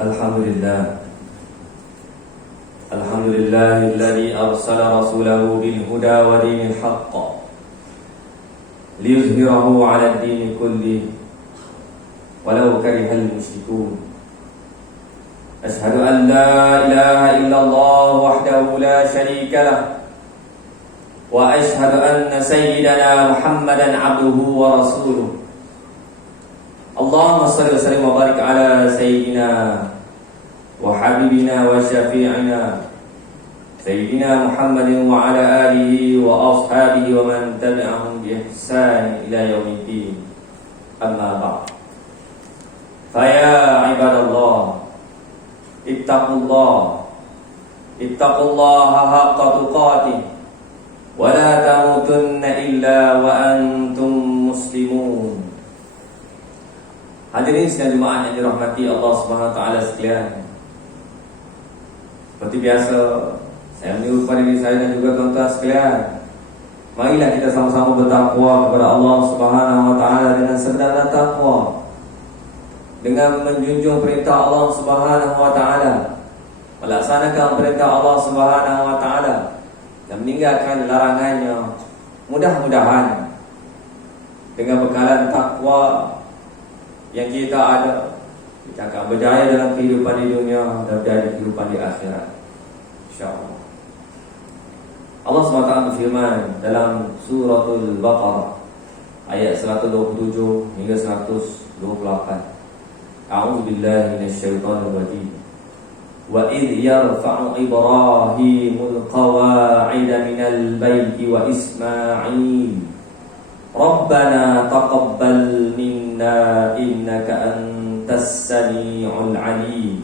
Alhamdulillah. Alhamdulillahilladzi arsala rasulahu bil huda wa dinil haqq liyuzhirahu 'ala ad-din kulli walau karihal musyrikun. Ashhadu an la ilaha illallah wahdahu la syarika lah wa ashhadu anna sayyidana Muhammadan 'abduhu wa rasuluh. Allahumma shalli wa sallim wa barik ala sayyidina wa habibina wa syafi'ina sayyidina Muhammadin wa ala alihi wa ashabihi wa man tabi'ahum bi ihsan ila yaumiddin. Amma ba'd. Fa ya ibadallah, ittaqullaha haqqa tuqatih wa la tamutunna illa wa antum muslimun. Hadirin sidang jemaah yang dirahmati Allah Subhanahu wa taala sekalian. Seperti biasa, saya menyuruh kepada diri saya dan juga tuan-tuan sekalian, marilah kita sama-sama bertakwa kepada Allah Subhanahu wa taala dengan sebenar takwa, dengan menjunjung perintah Allah Subhanahu wa taala, melaksanakan perintah Allah Subhanahu wa taala dan meninggalkan larangannya. Mudah-mudahan dengan bekalan takwa yang kita ada, kita akan berjaya dalam kehidupan di dunia dan berjaya di kehidupan di akhirat, insyaAllah. Allah SWT berfirman dalam suratul Baqarah ayat 127 hingga 128. A'udzu billahi minasyaitonir rajim. Wa idh yarfa'u Ibrahimul qawa'ida minal baiti wa Ismail Rabbana taqabbal minna innaka antas sami'ul 'alim.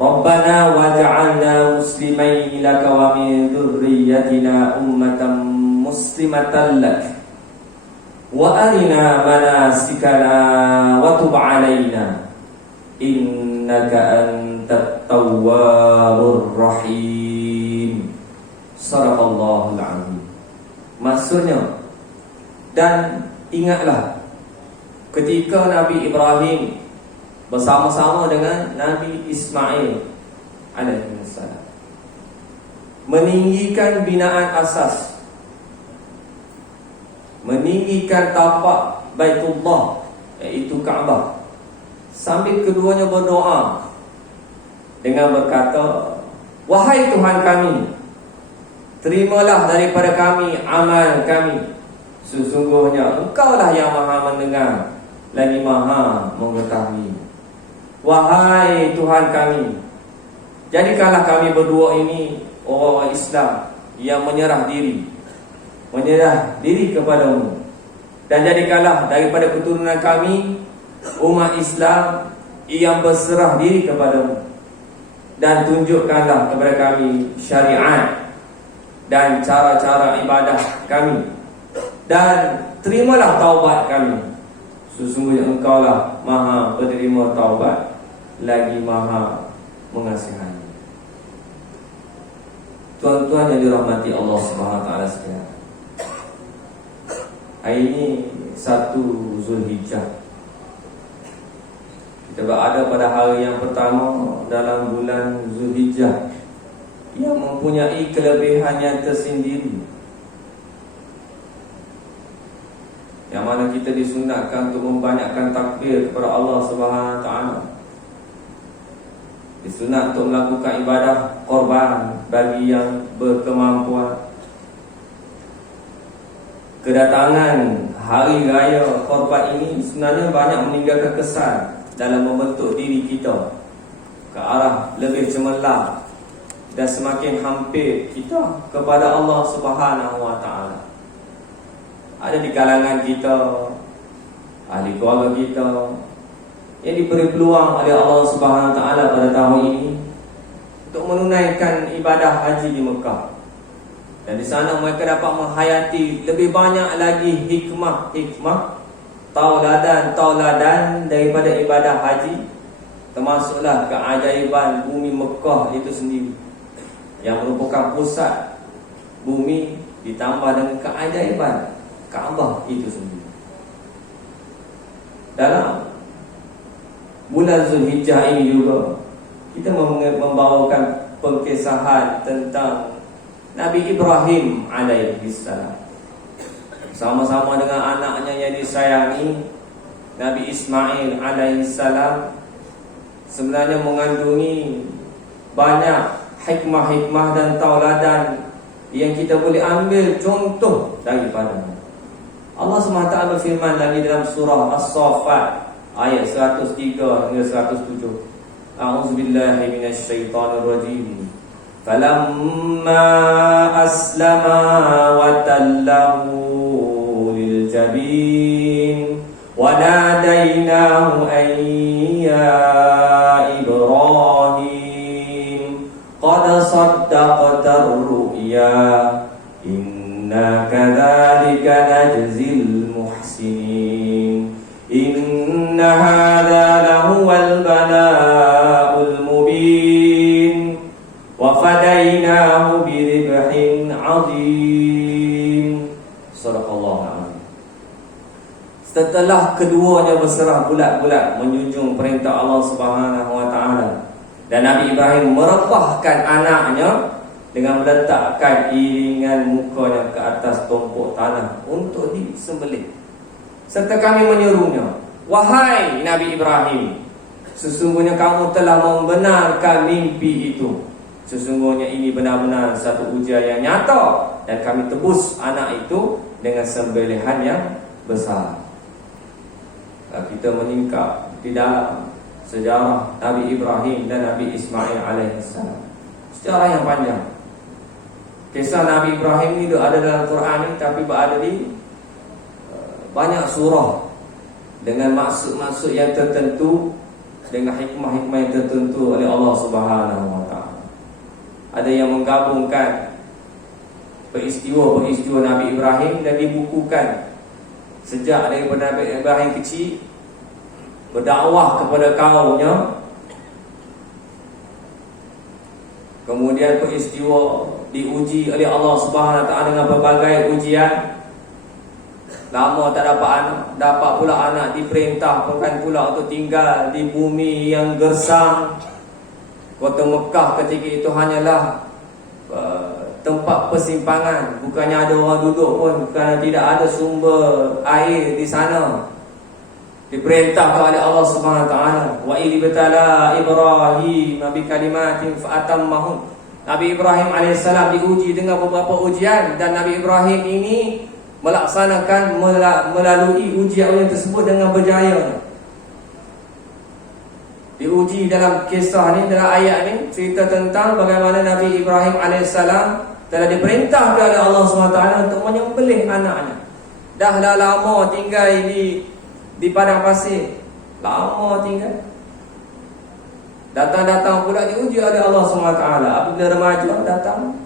Rabbana waj'alna muslimaini laka wa min dhurriyyatina ummatan muslimatan lak wa arina manasikana wa tub 'alaina innaka antat tawwabur rahim. Shadaqallahul 'azim. Maksudnya, dan ingatlah ketika Nabi Ibrahim bersama-sama dengan Nabi Ismail alaihissalam meninggikan binaan asas, meninggikan tapak Baitullah, iaitu Kaabah, sambil keduanya berdoa dengan berkata, wahai Tuhan kami, terimalah daripada kami amal kami, sesungguhnya Engkaulah yang maha mendengar lagi maha mengetahui. Wahai Tuhan kami, jadikanlah kami berdua ini orang Islam yang menyerah diri kepadamu, dan jadikanlah daripada keturunan kami umat Islam yang berserah diri kepadamu, dan tunjukkanlah kepada kami syariat dan cara-cara ibadah kami, dan terimalah taubat kami, sesungguhnya Engkaulah maha penerima taubat lagi maha mengasihani. Tuan-tuan yang dirahmati Allah Subhanahu wa taala sekalian, hari ini 1 Zulhijjah. Kita berada pada hari yang pertama dalam bulan Zulhijjah yang mempunyai kelebihannya tersendiri, yang mana kita disunatkan untuk membanyakkan takbir kepada Allah Subhanahu wa taala. Disunat untuk melakukan ibadah korban bagi yang berkemampuan. Kedatangan hari raya korban ini sebenarnya banyak meninggalkan kesan dalam membentuk diri kita ke arah lebih cemerlang dan semakin hampir kita kepada Allah Subhanahu wa taala. Ada di kalangan kita, ahli keluarga kita yang diberi peluang oleh Allah Subhanahu wa taala pada tahun ini untuk menunaikan ibadah haji di Mekah. Dan di sana mereka dapat menghayati lebih banyak lagi hikmah, tauladan daripada ibadah haji, termasuklah keajaiban bumi Mekah itu sendiri, yang merupakan pusat bumi ditambah dengan keajaiban Kaabah itu sendiri. Dalam bulan Zulhijjah ini juga kita membawakan pengkisahan tentang Nabi Ibrahim alaihi salam. Sama-sama dengan anaknya yang disayangi, Nabi Ismail alaihi salam, sebenarnya mengandungi banyak hikmah-hikmah dan tauladan yang kita boleh ambil contoh daripada Allah SWT berfirman lagi dalam surah As-Saffat ayat 103 hingga 107. A'udzubillahi minasyaitonir rajim. Falamma aslama wa tallahu lil jabin wa nadainahu an ya Ibrahim qad saddaqta ar-ru'ya inna kadzalika najzil muhsinin inna hadza lahuwal bala'ul mubin wa fadainahu biribhin 'adzim. Sadaqallahu a'lam. Setelah keduanya berserah bulat-bulat menjunjung perintah Allah Subhanahu wa taala dan Nabi Ibrahim merepahkan anaknya dengan meletakkan iringan mukanya ke atas tumpuk tanah untuk disembelih. Serta kami menyuruhnya, wahai Nabi Ibrahim, sesungguhnya kamu telah membenarkan mimpi itu. Sesungguhnya ini benar-benar satu ujian yang nyata dan kami tebus anak itu dengan sembelihan yang besar. Kita meningkap di dalam sejarah Nabi Ibrahim dan Nabi Ismail alaihissalam. Sejarah yang panjang. Kisah Nabi Ibrahim ini ada dalam Quran ini, tapi berada di banyak surah dengan maksud-maksud yang tertentu, dengan hikmah-hikmah yang tertentu oleh Allah Subhanahu wa taala. Ada yang menggabungkan peristiwa-peristiwa Nabi Ibrahim dan dibukukan sejak daripada Nabi Ibrahim kecil berdakwah kepada kaumnya. Kemudian peristiwa diuji oleh Allah Subhanahu wa taala dengan berbagai ujian. Lama tak dapat anak, dapat pula anak, diperintahkan pula untuk tinggal di bumi yang gersang. Kota Mekah ketika itu hanyalah tempat persimpangan, bukannya ada orang duduk pun kerana tidak ada sumber air di sana. Diperintahkan oleh Allah Subhanahu wa taala, wa idh batala Ibrahim bi kalimatin fa atammahum. Nabi Ibrahim alaihissalam diuji dengan beberapa ujian dan Nabi Ibrahim ini melaksanakan melalui ujian tersebut dengan berjaya. Diuji dalam kisah ni, dalam ayat ni cerita tentang bagaimana Nabi Ibrahim alaihissalam telah diperintahkan oleh Allah SWT untuk menyembelih anaknya. Dah lama tinggal di padang pasir, lama tinggal. Datang-datang pula diuji oleh Allah SWT. Apabila remaja datang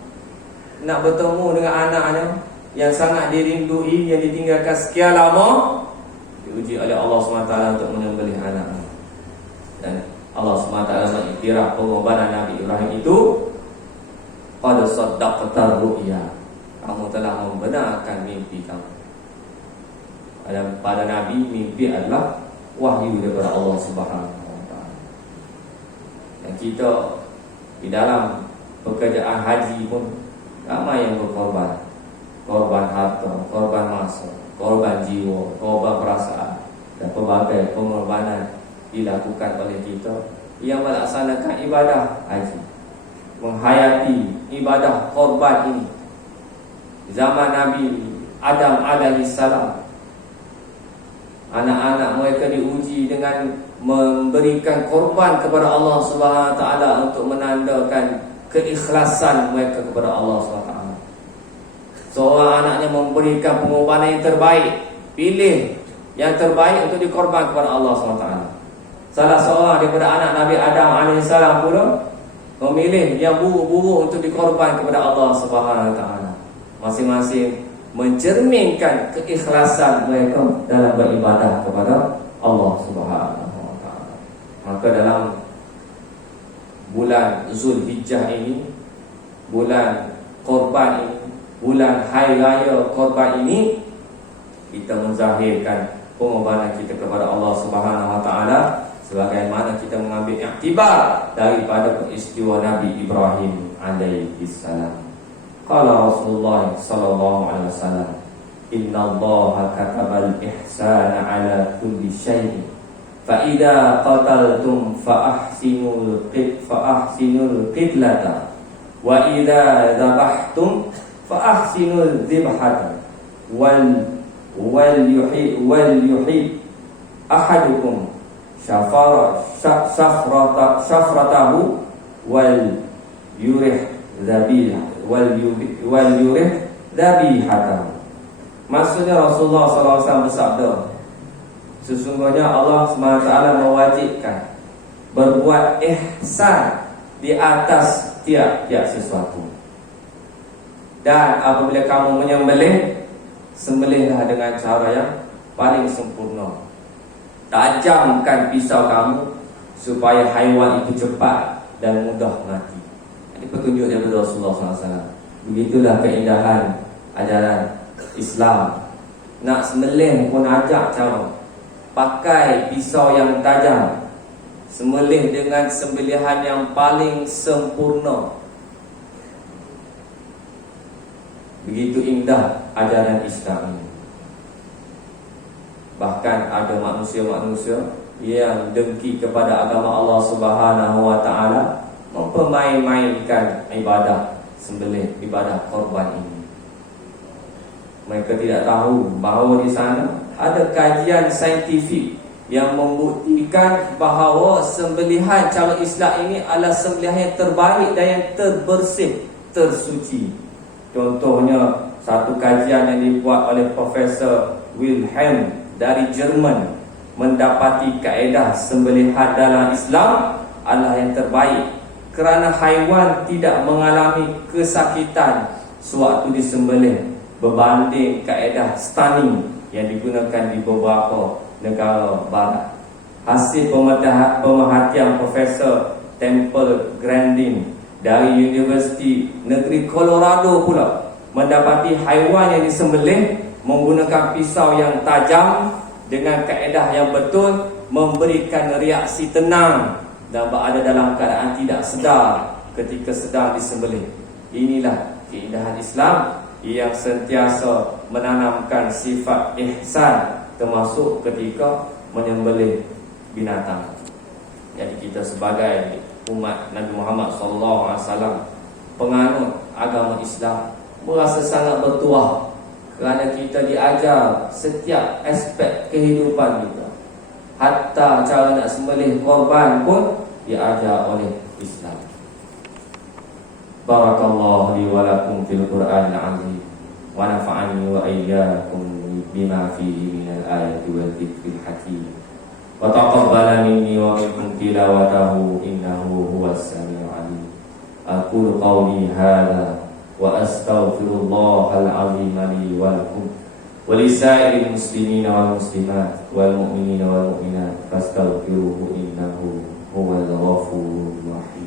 nak bertemu dengan anaknya yang sangat dirindui, yang ditinggalkan sekian lama, diuji oleh Allah SWT untuk menyembelih anaknya. Dan Allah SWT mengiktiraf pengorbanan Nabi Ibrahim itu, qad saddaqta ru'ya, kamu telah membenarkan mimpi kamu. Pada Nabi, mimpi adalah wahyu daripada Allah Subhanahu wa taala. Dan kita di dalam pekerjaan haji pun ramai yang berkorban. Korban harta, korban masa, korban jiwa, korban perasaan, dan pelbagai pengorbanan dilakukan oleh kita yang melaksanakan ibadah haji, menghayati ibadah korban ini. Zaman Nabi Adam alaihissalam, anak-anak mereka diuji dengan memberikan korban kepada Allah Subhanahu wa taala untuk menandakan keikhlasan mereka kepada Allah Subhanahu wa taala. Seorang anaknya memberikan pengorbanan yang terbaik, pilih yang terbaik untuk dikorban kepada Allah SWT. Salah seorang daripada anak Nabi Adam AS pula memilih yang buruk-buruk untuk dikorban kepada Allah SWT. Masing-masing mencerminkan keikhlasan mereka dalam beribadah kepada Allah SWT. Maka dalam bulan Zulhijjah ini, bulan korban ini, bulan hari raya korban ini, kita menzahirkan pengorbanan kita kepada Allah Subhanahu wa taala sebagaimana kita mengambil iktibar daripada peristiwa Nabi Ibrahim alaihi salam. Qala Rasulullah sallallahu alaihi wasallam, innallaha katabal ihsana ala kulli syai'in fa idza qataltum fa ahsinul qiblata wa idza dzabhtum fa ahsinul dzibhata wal yuhib ahadukum syafratahu wal yurih dzabihatahu. Maksudnya Rasulullah SAW bersabda, sesungguhnya Allah SWT mewajibkan berbuat ihsan di atas tiap-tiap sesuatu. Dan apabila kamu menyembelih, sembelihlah dengan cara yang paling sempurna. Tajamkan pisau kamu supaya haiwan itu cepat dan mudah mati. Ini petunjuk daripada Rasulullah SAW. Begitulah keindahan ajaran Islam. Nak sembelih pun ajak cara pakai pisau yang tajam, sembelih dengan sembelihan yang paling sempurna. Begitu indah ajaran Islam ini. Bahkan ada manusia-manusia yang dengki kepada agama Allah Subhanahu wa taala, mempermain-mainkan ibadah sembelih, ibadah korban ini. Mereka tidak tahu bahawa di sana ada kajian saintifik yang membuktikan bahawa sembelihan cara Islam ini adalah sembelihan yang terbaik dan yang terbersih, tersuci. Contohnya satu kajian yang dibuat oleh Profesor Wilhelm dari Jerman mendapati kaedah sembelihan dalam Islam adalah yang terbaik kerana haiwan tidak mengalami kesakitan sewaktu disembelih berbanding kaedah stunning yang digunakan di beberapa negara barat. Hasil pemerhatian Profesor Temple Grandin dari Universiti Negeri Colorado pula mendapati haiwan yang disembelih menggunakan pisau yang tajam dengan kaedah yang betul memberikan reaksi tenang dan berada dalam keadaan tidak sedar ketika sedang disembelih. Inilah keindahan Islam yang sentiasa menanamkan sifat ihsan termasuk ketika menyembelih binatang. Jadi kita sebagai umat Nabi Muhammad SAW, penganut agama Islam, merasa sangat bertuah kerana kita diajar setiap aspek kehidupan kita. Hatta cara nak sembelih korban pun diajar oleh Islam. Barakallahu li wa lakum fil Qur'anil azim wa nafa'ani wa iyyakum bima fihi minal ayati wal dzikril hakim wa taqabbala minni wa minkum tilawatahu innahu huwas samiul alim. Aqulu qawli hadza wa astaghfirullahal azim li wa lakum wa lisa'iril muslimina wal muslimat wal mu'minina wal mu'minat fastaghfiruhu innahu huwal ghafurur rahim.